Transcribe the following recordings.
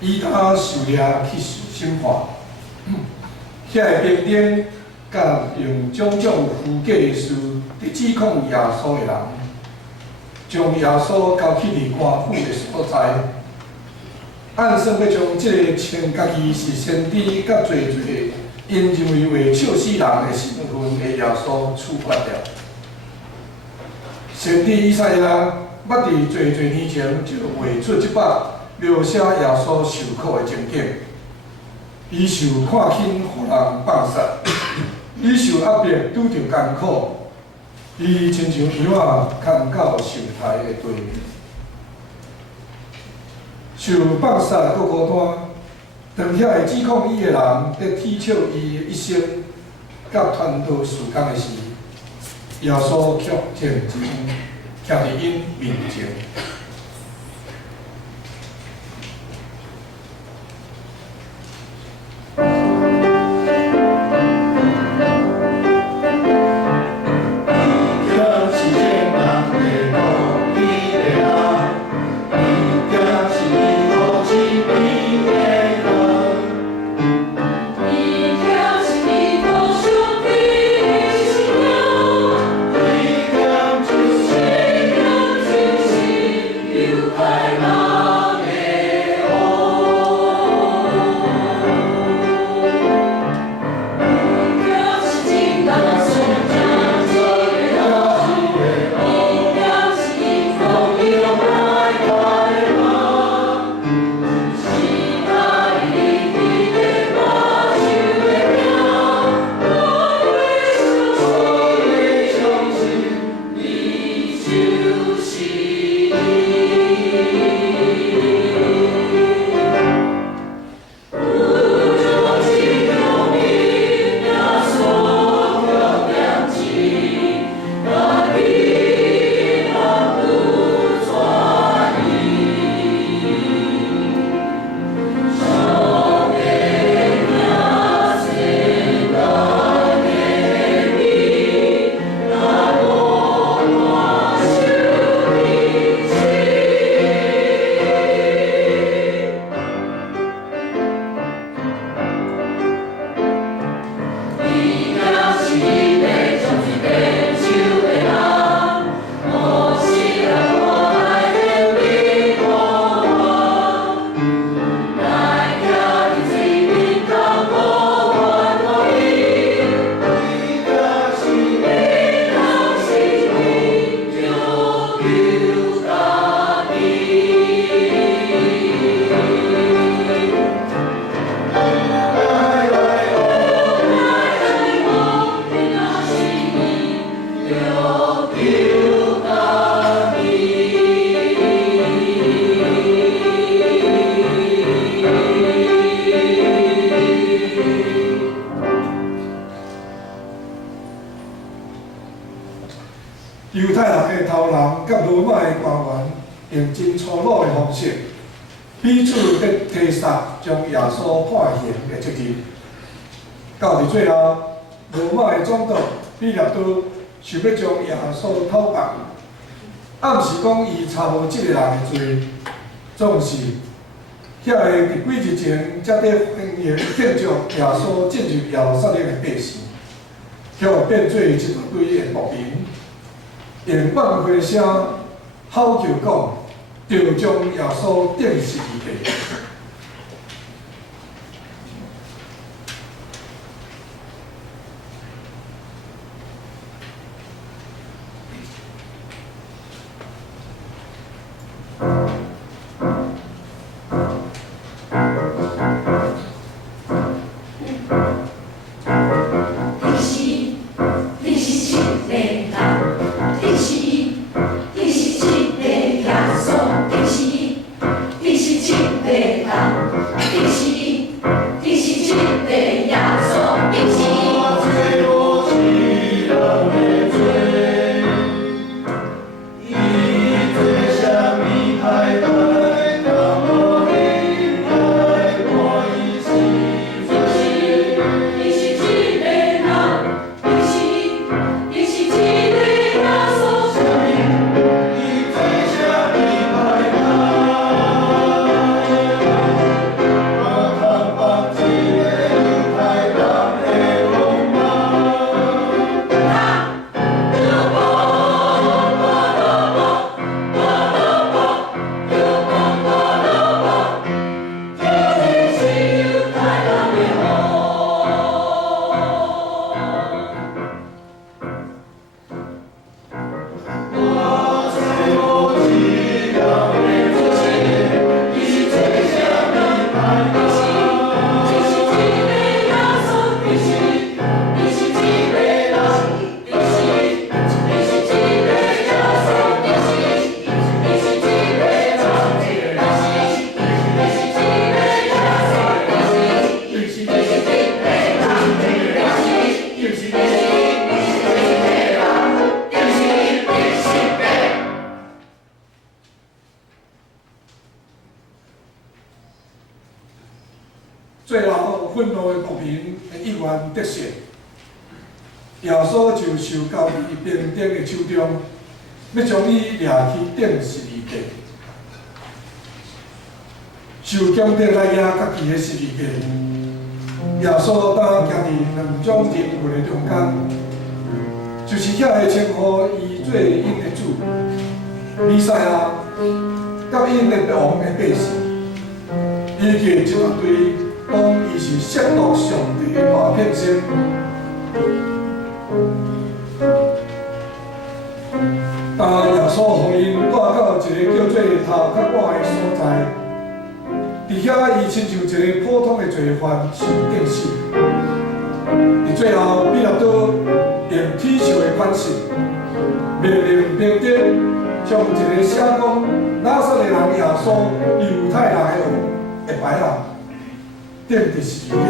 以他受掠去受审判。遐个兵丁甲用种种虚假的事伫指控耶稣的人，将耶稣交去伫官府的所在，按算要将即个称家己是先知甲做因认为笑死人的身份的耶稣处决了。先知以赛亚捌伫侪年前就画出一幅描写耶稣受苦的情景。伊受看轻，互人放杀；伊受压迫，拄着艰苦。伊亲像羊仔牵到受害的队面，受放杀搁孤单。当遐个指控伊的人在踢笑伊的一生甲传道事工的时，耶稣却站徛伫因面前。犹太人的头人甲罗马的官员用真粗鲁的方式，彼此要提杀将耶稣判刑的责任。到伫最后，罗马的总督比勒都想要将耶稣讨办，暗示讲伊查无即个人的罪，总是遐个伫几日前才伫欢迎庆祝耶稣进入耶路撒冷的百姓，却变做一大堆的牧民。用放火声吼叫讲，着将耶稣钉死于地。对。最后愤怒的国民的意愿得胜，耶稣就受交于平等的手中，要将伊掠去钉十字架。受强迫来压家己的十字架，耶稣当行伫两种人群的中间，就是遐个称呼伊做因的主，弥赛亚，甲因的王的百姓，以及一大堆当伊是亵渎上帝的大骗先。当耶稣互因带到一个叫做头较晏的所在。伫遐，伊亲像一个普通的罪犯受定死。伫最后，彼拉多用天授的款式，命令兵丁将一个写讲拿撒勒人耶稣犹太人的王的牌仔钉伫十字架顶。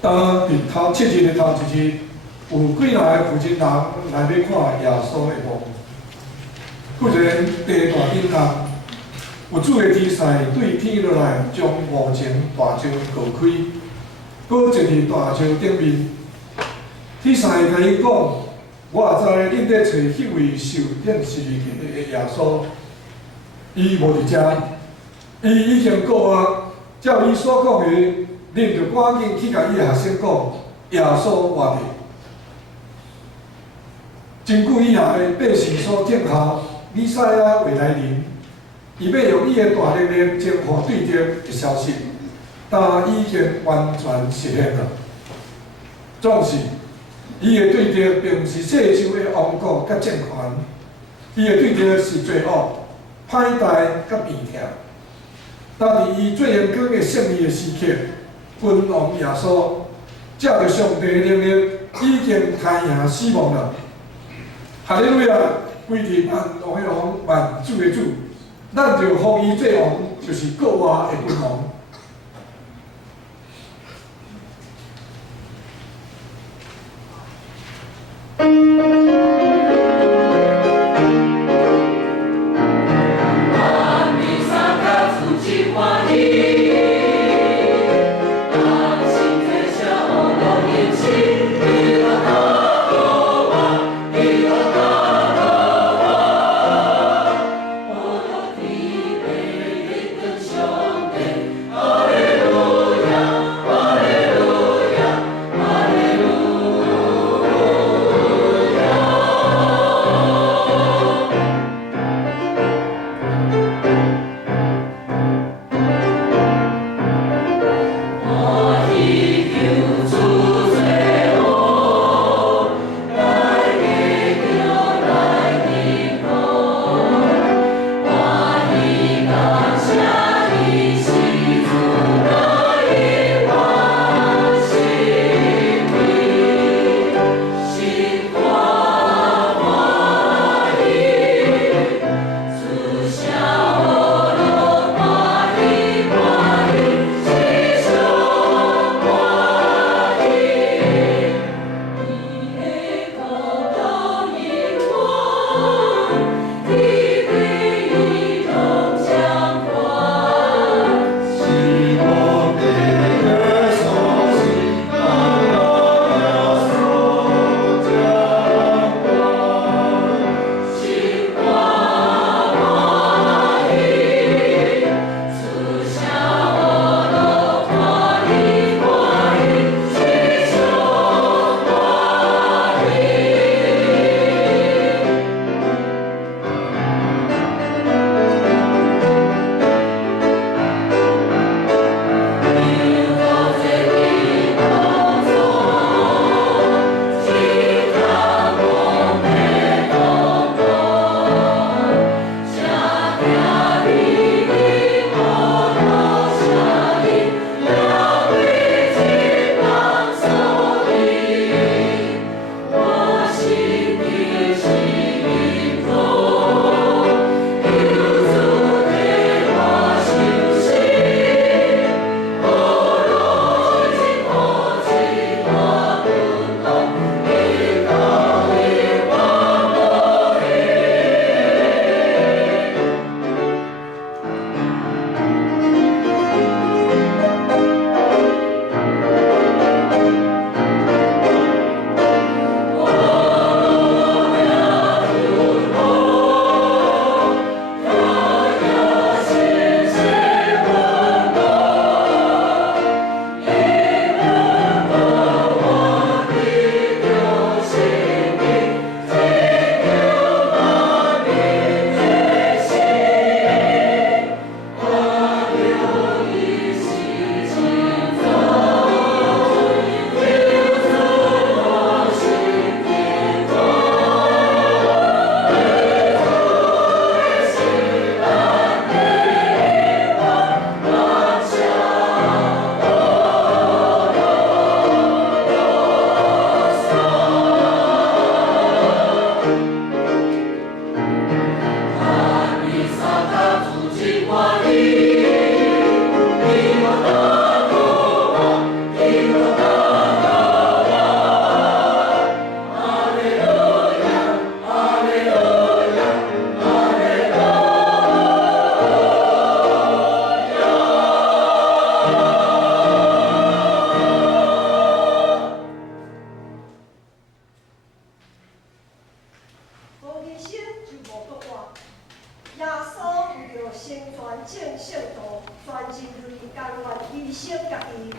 当伫头七日的头一日，有几来负责人来要看耶稣的墓。忽然地大震动，有主的天使对天落来，将墓前大石敲开，搁一日大石顶面，第三个甲伊讲，我也知恁咧找迄位受献是的耶稣，伊无伫遮，伊已经告我，照伊所讲的，恁着赶紧去甲伊学生讲，耶稣活着。真久以后的百姓所等候，弥赛亚未来临，伊要用伊的大能力征服对敌的消息，但已经完全实现了。总是，伊的对敌并不是世上的王国甲政权，伊的对敌是罪恶、歹代甲病痛。但伫伊最严格的胜利的时刻，君王耶稣借着上帝的能力，已经杀赢死亡了。哈利路亚！归伫万王的王、万主的主，咱就封伊做王，就是国外的君王。成全正圣道，全人类甘愿牺牲家己。